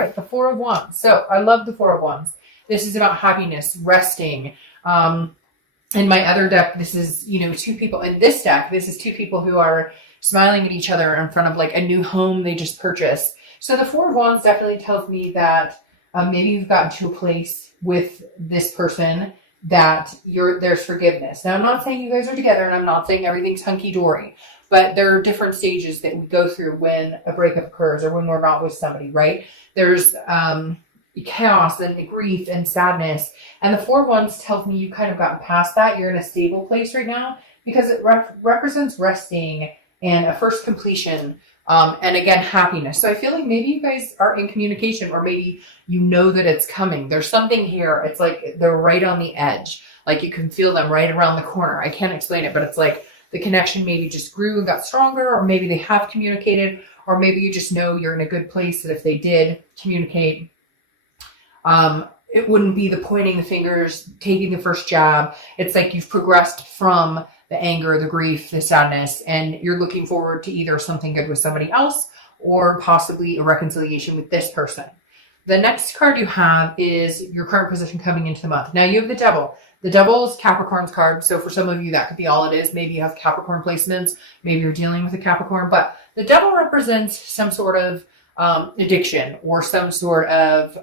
right, the Four of Wands. So I love the Four of Wands. This is about happiness, resting. In my other deck, this is, two people. In this deck, this is two people who are smiling at each other in front of like a new home they just purchased. So the Four of Wands definitely tells me that maybe you've gotten to a place with this person that there's forgiveness. Now, I'm not saying you guys are together, and I'm not saying everything's hunky-dory, but there are different stages that we go through when a breakup occurs or when we're not with somebody, right? There's chaos and grief and sadness. And the Four of Wands tells me you've kind of gotten past that. You're in a stable place right now because it represents resting and a first completion. And again, happiness. So I feel like maybe you guys are in communication, or maybe you know that it's coming. There's something here. It's like they're right on the edge. Like you can feel them right around the corner. I can't explain it, but it's like the connection maybe just grew and got stronger, or maybe they have communicated, or maybe you just know you're in a good place that if they did communicate, it wouldn't be the pointing the fingers, taking the first jab. It's like you've progressed from the anger, the grief, the sadness, and you're looking forward to either something good with somebody else or possibly a reconciliation with this person. The next card you have is your current position coming into the month. Now you have the Devil. The Devil is Capricorn's card. So for some of you, that could be all it is. Maybe you have Capricorn placements. Maybe you're dealing with a Capricorn, but the Devil represents some sort of addiction or some sort of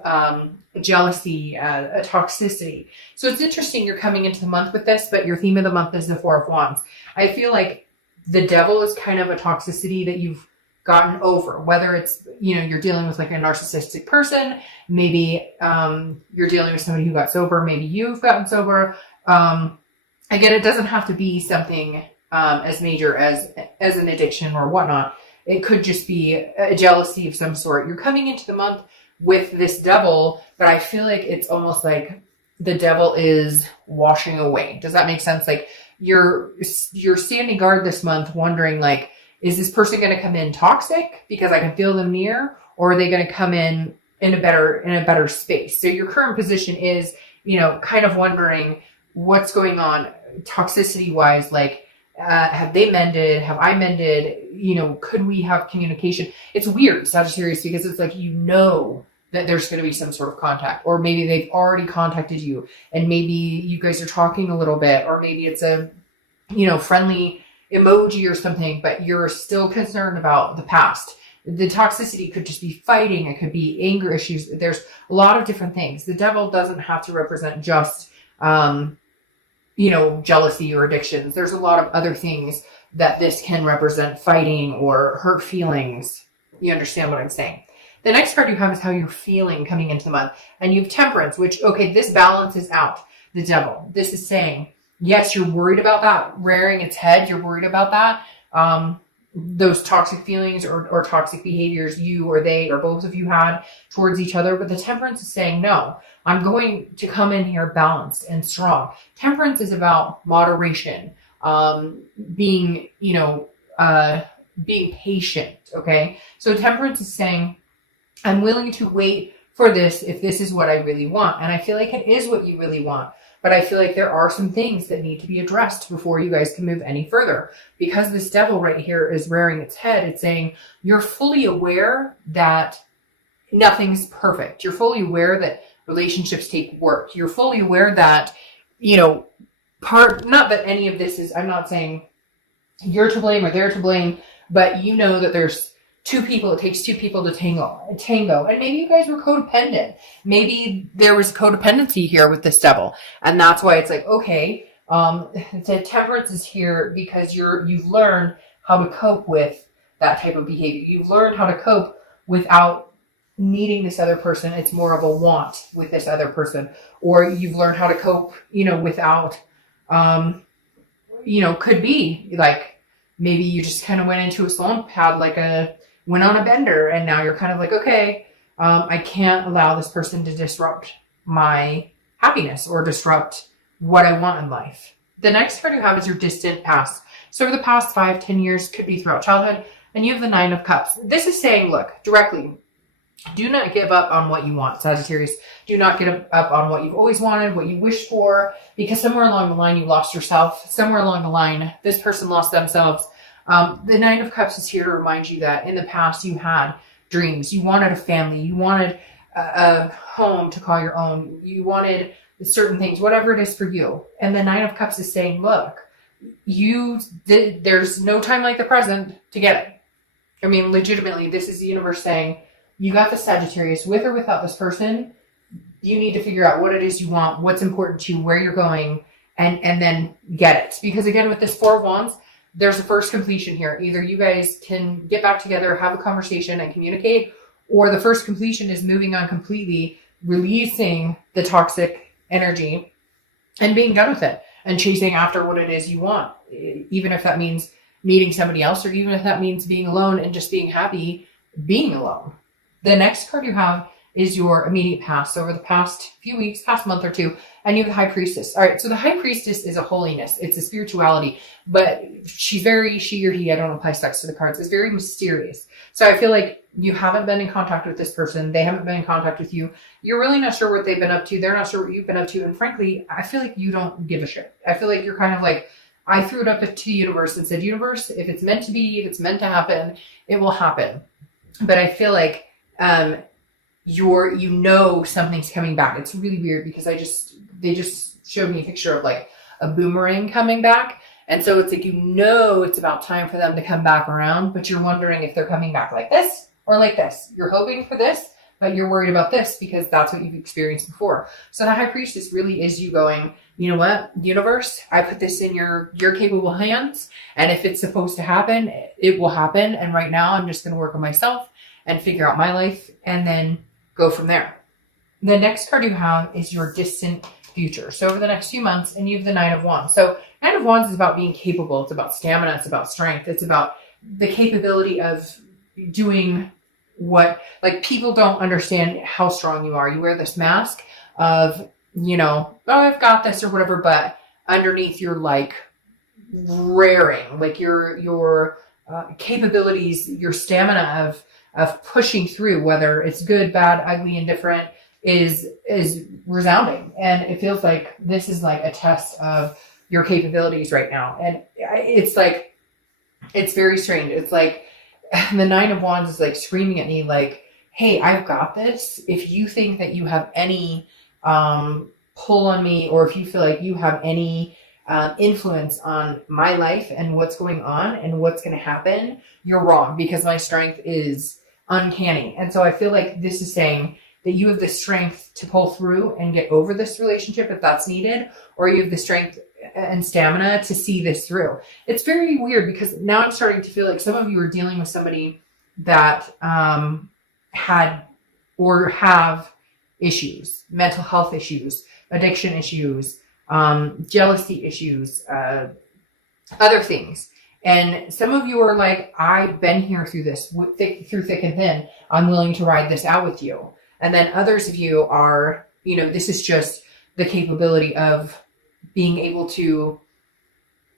jealousy, a toxicity. So it's interesting you're coming into the month with this, but your theme of the month is the Four of Wands. I feel like the Devil is kind of a toxicity that you've gotten over, whether it's, you're dealing with like a narcissistic person, maybe you're dealing with somebody who got sober, maybe you've gotten sober. Again, it doesn't have to be something as major as an addiction or whatnot. It could just be a jealousy of some sort. You're coming into the month with this Devil, but I feel like it's almost like the Devil is washing away. Does that make sense? Like you're standing guard this month wondering like, is this person going to come in toxic because I can feel them near, or are they going to come in a better space? So your current position is, kind of wondering what's going on toxicity wise, like, have they mended? Have I mended? Could we have communication? It's weird, Sagittarius, because it's like, that there's going to be some sort of contact, or maybe they've already contacted you and maybe you guys are talking a little bit, or maybe it's a, friendly emoji or something, but you're still concerned about the past. The toxicity could just be fighting. It could be anger issues. There's a lot of different things. The Devil doesn't have to represent just, jealousy or addictions. There's a lot of other things that this can represent, fighting or hurt feelings. You understand what I'm saying? The next card you have is how you're feeling coming into the month. And you have Temperance, which, okay, this balances out the Devil. This is saying, yes, you're worried about that rearing its head. You're worried about that. Those toxic feelings or toxic behaviors you or they or both of you had towards each other. But the Temperance is saying, no, I'm going to come in here balanced and strong. Temperance is about moderation, being patient. Okay. So Temperance is saying, I'm willing to wait for this if this is what I really want. And I feel like it is what you really want. But I feel like there are some things that need to be addressed before you guys can move any further. Because this Devil right here is rearing its head. It's saying you're fully aware that nothing's perfect. You're fully aware that relationships take work. You're fully aware that, not that any of this is, I'm not saying you're to blame or they're to blame, but you know that there's two people, it takes two people to tango. And maybe you guys were codependent. Maybe there was codependency here with this Devil. And that's why it's like, okay, the Temperance is here because you've learned how to cope with that type of behavior. You've learned how to cope without needing this other person. It's more of a want with this other person. Or you've learned how to cope, without, could be like, maybe you just kind of went into a slump, went on a bender, and now you're kind of like, okay, I can't allow this person to disrupt my happiness or disrupt what I want in life. The next card you have is your distant past. So over the past 5-10 years, could be throughout childhood, and you have the Nine of Cups. This is saying, look, directly, do not give up on what you want, Sagittarius. Do not give up on what you've always wanted, what you wished for, because somewhere along the line you lost yourself. Somewhere along the line, this person lost themselves. The Nine of Cups is here to remind you that in the past you had dreams. You wanted a family. You wanted a home to call your own. You wanted certain things, whatever it is for you. And the Nine of Cups is saying, look, there's no time like the present to get it. I mean, legitimately, this is the universe saying, you got the Sagittarius with or without this person. You need to figure out what it is you want, what's important to you, where you're going, and then get it. Because again, with this Four of Wands, there's a first completion here. Either you guys can get back together, have a conversation and communicate, or the first completion is moving on completely, releasing the toxic energy and being done with it and chasing after what it is you want. Even if that means meeting somebody else, or even if that means being alone and just being happy being alone. The next card you have is your immediate past. So over the past few weeks, past month or two, and you have the High Priestess. All right, so the High Priestess is a holiness. It's a spirituality, but she or he, I don't apply sex to the cards, is very mysterious. So I feel like you haven't been in contact with this person. They haven't been in contact with you. You're really not sure what they've been up to. They're not sure what you've been up to. And frankly, I feel like you don't give a shit. I feel like you're kind of like, I threw it up to the universe and said, universe, if it's meant to be, if it's meant to happen, it will happen. But I feel like, something's coming back. It's really weird because they just showed me a picture of like a boomerang coming back. And so it's like, it's about time for them to come back around, but you're wondering if they're coming back like this or like this. You're hoping for this, but you're worried about this because that's what you've experienced before. So the High Priestess really is you going, you know what, universe, I put this in your capable hands. And if it's supposed to happen, it will happen. And right now I'm just going to work on myself and figure out my life and then go from there. The next card you have is your distant future. So over the next few months, and you have the Nine of Wands. So Nine of Wands is about being capable. It's about stamina. It's about strength. It's about the capability of doing what, like, people don't understand how strong you are. You wear this mask of, oh, I've got this or whatever, but underneath you're like raring, like your capabilities, your stamina of pushing through, whether it's good, bad, ugly, indifferent, is resounding. And it feels like this is like a test of your capabilities right now. And it's like, it's very strange. It's like the Nine of Wands is like screaming at me like, hey, I've got this. If you think that you have any pull on me, or if you feel like you have any influence on my life and what's going on and what's going to happen, you're wrong, because my strength is uncanny. And so I feel like this is saying that you have the strength to pull through and get over this relationship if that's needed, or you have the strength and stamina to see this through. It's very weird because now I'm starting to feel like some of you are dealing with somebody that had or have issues, mental health issues, addiction issues, jealousy issues, other things. And some of you are like, I've been here through this, through thick and thin. I'm willing to ride this out with you. And then others of you are, this is just the capability of being able to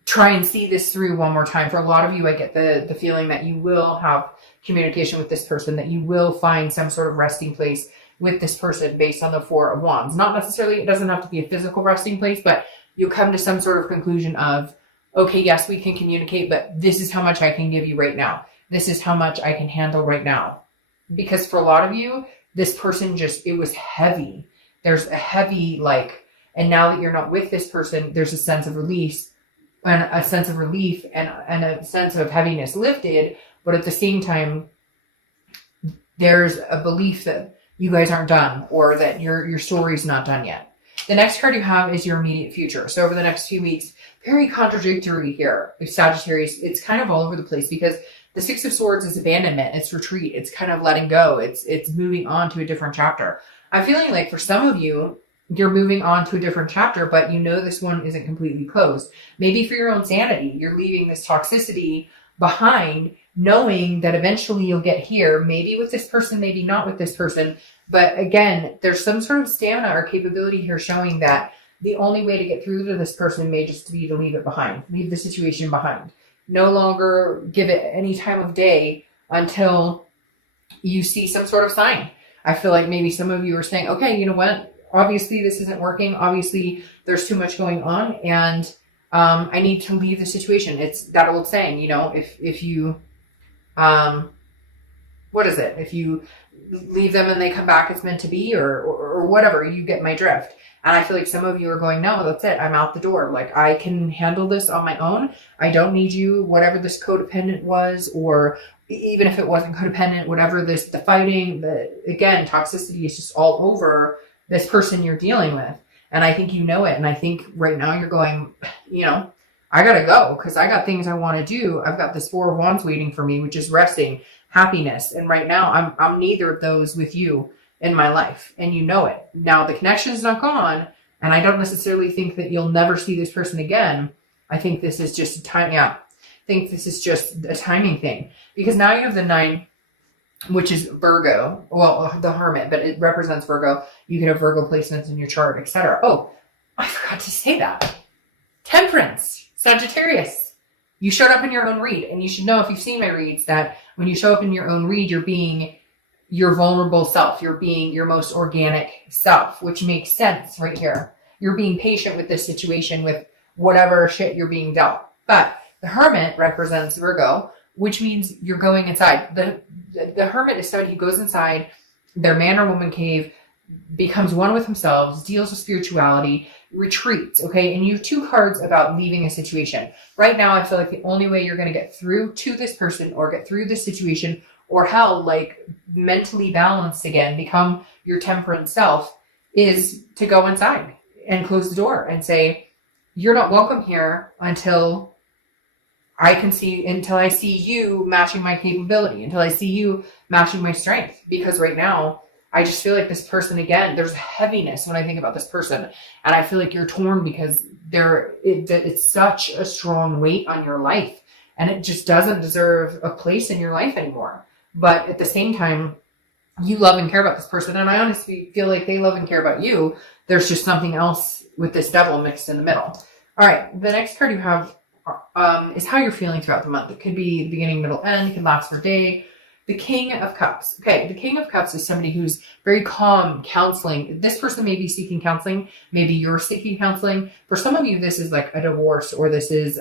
try and see this through one more time. For a lot of you, I get the feeling that you will have communication with this person, that you will find some sort of resting place with this person based on the Four of Wands. Not necessarily, it doesn't have to be a physical resting place, but you'll come to some sort of conclusion of, okay, yes, we can communicate, but this is how much I can give you right now. This is how much I can handle right now. Because for a lot of you, this person it was heavy. There's a heavy, and now that you're not with this person, there's a sense of release and a sense of relief and a sense of heaviness lifted. But at the same time, there's a belief that you guys aren't done, or that your story's not done yet. The next card you have is your immediate future. So over the next few weeks, very contradictory here with Sagittarius. It's kind of all over the place because the Six of Swords is abandonment. It's retreat. It's kind of letting go. It's moving on to a different chapter. I'm feeling like for some of you, you're moving on to a different chapter, but this one isn't completely closed. Maybe for your own sanity, you're leaving this toxicity behind, knowing that eventually you'll get here, maybe with this person, maybe not with this person. But again, there's some sort of stamina or capability here showing that the only way to get through to this person may just be to leave it behind, leave the situation behind. No longer give it any time of day until you see some sort of sign. I feel like maybe some of you are saying, okay, you know what? Obviously this isn't working. Obviously there's too much going on, and I need to leave the situation. It's that old saying, if you what is it? If you leave them and they come back, it's meant to be, or whatever. You get my drift. And I feel like some of you are going, no, that's it. I'm out the door. Like, I can handle this on my own. I don't need you, whatever this codependent was, or even if it wasn't codependent, whatever the fighting, again, toxicity is just all over this person you're dealing with. And I think you know it. And I think right now you're going, I got to go because I got things I want to do. I've got this 4 of Wands waiting for me, which is resting, happiness. And right now I'm neither of those with you in my life. And you know it. Now the connection is not gone. And I don't necessarily think that you'll never see this person again. I think this is just a time. Yeah. I think this is just a timing thing, because now you have the 9, which is Virgo. Well, the Hermit, but it represents Virgo. You can have Virgo placements in your chart, etc. Oh, I forgot to say that. Temperance, Sagittarius. You showed up in your own read, and you should know, if you've seen my reads, that when you show up in your own read, you're being your vulnerable self. You're being your most organic self, which makes sense right here. You're being patient with this situation, with whatever shit you're being dealt. But the Hermit represents Virgo, which means you're going inside. The Hermit is somebody who goes inside their man or woman cave, becomes one with themselves, deals with spirituality, retreats, okay? And you have 2 cards about leaving a situation. Right now, I feel like the only way you're going to get through to this person or get through this situation, or hell, like mentally balanced again, become your temperate self, is to go inside and close the door and say, you're not welcome here until I see you matching my capability, until I see you matching my strength. Because right now, I just feel like this person, again, there's heaviness when I think about this person. And I feel like you're torn because it's such a strong weight on your life. And it just doesn't deserve a place in your life anymore. But at the same time, you love and care about this person. And I honestly feel like they love and care about you. There's just something else with this devil mixed in the middle. All right, the next card you have is how you're feeling throughout the month. It could be the beginning, middle, end. It can last for a day. The King of Cups. Okay, the King of Cups is somebody who's very calm, counseling. This person may be seeking counseling. Maybe you're seeking counseling. For some of you, this is like a divorce, or this is,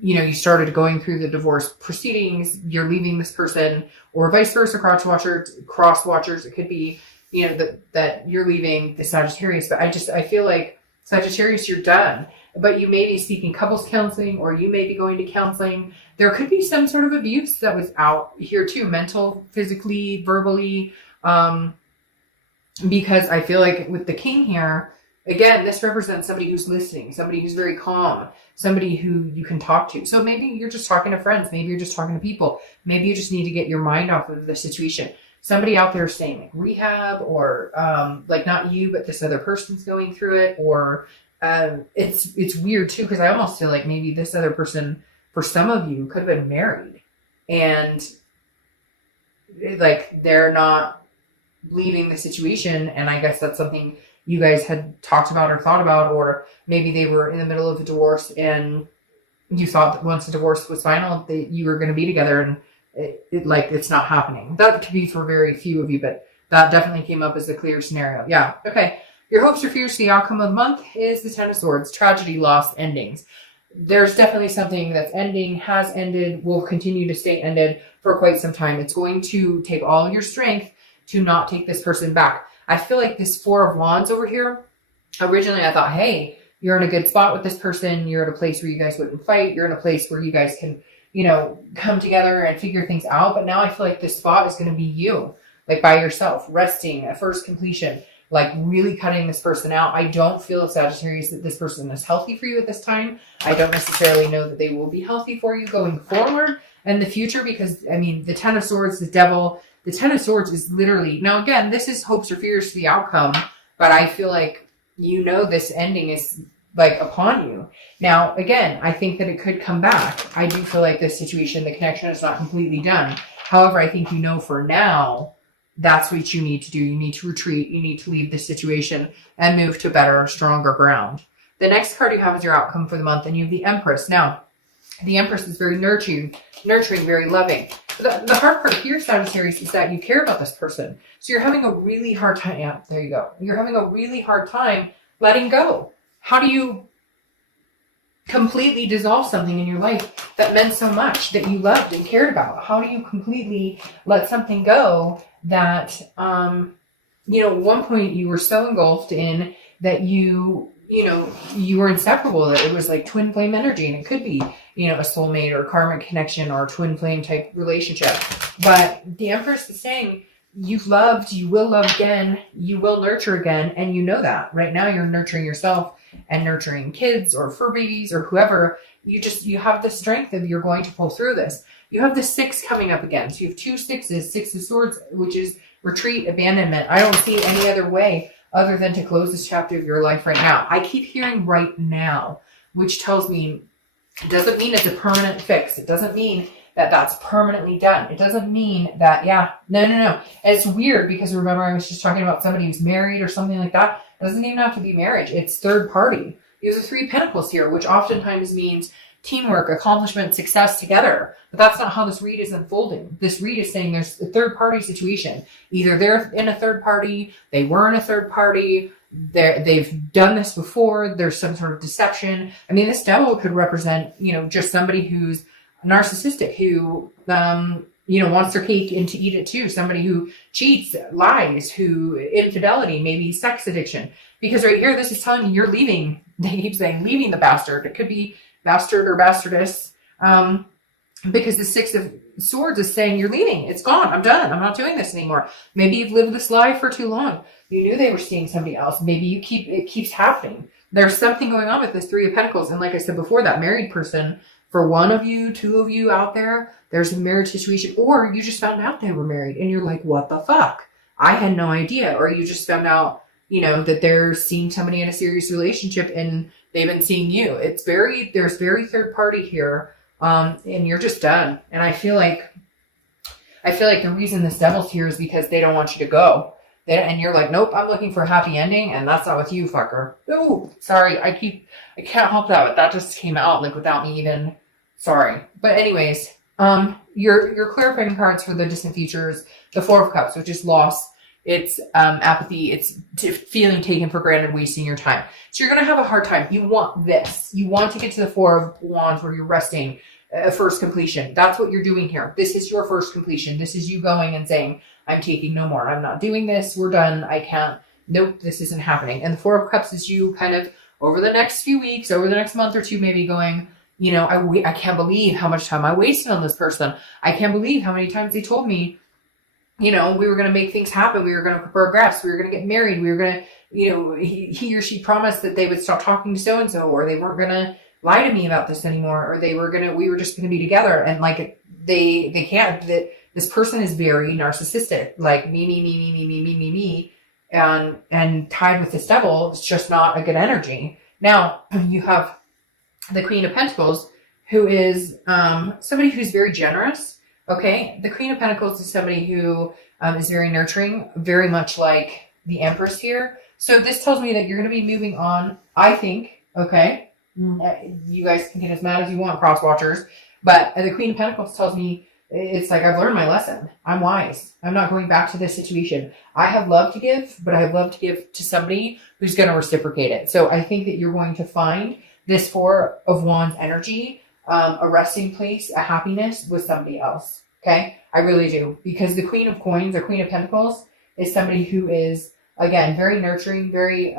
you started going through the divorce proceedings. You're leaving this person, or vice versa, cross watchers. It could be, that you're leaving the Sagittarius. But I feel like Sagittarius, you're done. But you may be seeking couples counseling, or you may be going to counseling. There could be some sort of abuse that was out here too, mental, physically, verbally, because I feel like with the King here, again, this represents somebody who's listening, somebody who's very calm, somebody who you can talk to. So maybe you're just talking to friends. Maybe you're just talking to people. Maybe you just need to get your mind off of the situation. Somebody out there saying like rehab, or like not you, but this other person's going through it, or it's weird too, because I almost feel like maybe this other person, for some of you, could have been married, and like they're not leaving the situation. And I guess that's something you guys had talked about or thought about, or maybe they were in the middle of a divorce and you thought that once the divorce was final, that you were going to be together, and it's not happening. That could be for very few of you, but that definitely came up as a clear scenario. Yeah. Okay. Your hopes or fears, the outcome of the month is the 10 of Swords, tragedy, loss, endings. There's definitely something that's ending, has ended, will continue to stay ended for quite some time. It's going to take all your strength to not take this person back. I feel like this 4 of Wands over here, originally I thought, hey, you're in a good spot with this person. You're at a place where you guys wouldn't fight. You're in a place where you guys can, come together and figure things out. But now I feel like this spot is going to be you, like by yourself, resting at first completion, like really cutting this person out. I don't feel, Sagittarius, that this person is healthy for you at this time. I don't necessarily know that they will be healthy for you going forward in the future, because the 10 of Swords, the devil, the 10 of Swords is literally, now again, this is hopes or fears for the outcome, but I feel like, this ending is like upon you. Now, again, I think that it could come back. I do feel like this situation, the connection is not completely done. However, I think for now, that's what you need to do. You need to retreat. You need to leave this situation and move to better, stronger ground. The next card you have is your outcome for the month, and you have the Empress. Now, the Empress is very nurturing, very loving. The hard part here, Sagittarius, is that you care about this person. So you're having a really hard time. Yeah, there you go. You're having a really hard time letting go. How do you completely dissolve something in your life that meant so much, that you loved and cared about? How do you completely let something go that, at one point you were so engulfed in that you were inseparable, that it was like twin flame energy, and it could be, a soulmate or karmic connection or twin flame type relationship. But the Empress is saying, you've loved, you will love again, you will nurture again, and you know that. Right now you're nurturing yourself and nurturing kids or fur babies or whoever. You have the strength of, you're going to pull through this. You have the 6 coming up again. So you have 2 6s, 6 of Swords, which is retreat, abandonment. I don't see any other way other than to close this chapter of your life right now. I keep hearing right now, which tells me, it doesn't mean it's a permanent fix. It doesn't mean that that's permanently done. It doesn't mean that, no. And it's weird because remember I was just talking about somebody who's married or something like that. It doesn't even have to be marriage. It's third party. You have the 3 Pentacles here, which oftentimes means teamwork, accomplishment, success together. But that's not how this read is unfolding. This read is saying there's a third party situation. Either they're in a third party, they were in a third party, they've done this before, there's some sort of deception. I mean, this devil could represent, just somebody who's narcissistic, who, wants their cake and to eat it too. Somebody who cheats, lies, who infidelity, maybe sex addiction. Because right here, this is telling you you're leaving. They keep saying leaving the bastard. It could be bastard or bastardess. Because the 6 of Swords is saying you're leaving. It's gone. I'm done. I'm not doing this anymore. Maybe you've lived this lie for too long. You knew they were seeing somebody else. Maybe it keeps happening. There's something going on with this 3 of Pentacles. And like I said before, that married person, for one of you, 2 of you out there, there's a marriage situation, or you just found out they were married and you're like, what the fuck? I had no idea. Or you just found out, that they're seeing somebody in a serious relationship and they've been seeing you. There's very third party here. And you're just done. And I feel like the reason this devil's here is because they don't want you to go. And you're like, nope, I'm looking for a happy ending, and that's not with you, fucker. Oh, sorry, I can't help that, but that just came out like without me even, sorry. But anyways, your clarifying cards for the distant futures, the 4 of Cups, which is loss. It's apathy. It's feeling taken for granted, wasting your time. So you're going to have a hard time. You want this. You want to get to the 4 of Wands where you're resting, first completion. That's what you're doing here. This is your first completion. This is you going and saying, I'm taking no more. I'm not doing this. We're done. I can't. Nope, this isn't happening. And the 4 of Cups is you kind of over the next few weeks, over the next month or 2, maybe going, I can't believe how much time I wasted on this person. I can't believe how many times they told me, we were going to make things happen. We were going to progress. We were going to get married. We were going to, he or she promised that they would stop talking to so-and-so, or they weren't going to lie to me about this anymore, or we were just going to be together. And like, they can't, this person is very narcissistic, like me. And tied with this devil, it's just not a good energy. Now you have the Queen of Pentacles, who is, somebody who's very generous. Okay, the Queen of Pentacles is somebody who is very nurturing, very much like the Empress here. So this tells me that you're going to be moving on, I think, okay? You guys can get as mad as you want, cross watchers. But the Queen of Pentacles tells me, it's like, I've learned my lesson. I'm wise. I'm not going back to this situation. I have love to give, but I have love to give to somebody who's going to reciprocate it. So I think that you're going to find this 4 of Wands energy, a resting place, a happiness with somebody else. Okay. I really do. Because the Queen of Coins or Queen of Pentacles is somebody who is, again, very nurturing, very,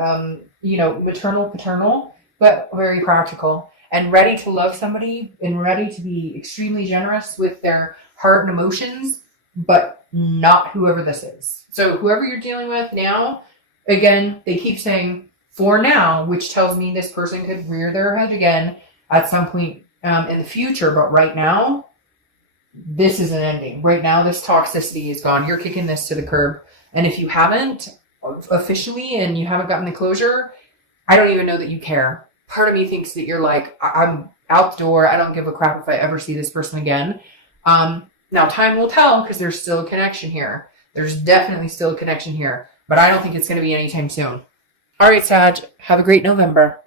maternal, paternal, but very practical and ready to love somebody and ready to be extremely generous with their heart and emotions, but not whoever this is. So whoever you're dealing with now, again, they keep saying for now, which tells me this person could rear their head again at some point in the future. But right now, this is an ending. Right now, this toxicity is gone. You're kicking this to the curb. And if you haven't officially and you haven't gotten the closure, I don't even know that you care. Part of me thinks that you're like, I'm out the door. I don't give a crap if I ever see this person again. Now, time will tell because there's still a connection here. There's definitely still a connection here. But I don't think it's going to be anytime soon. All right, Sag. Have a great November.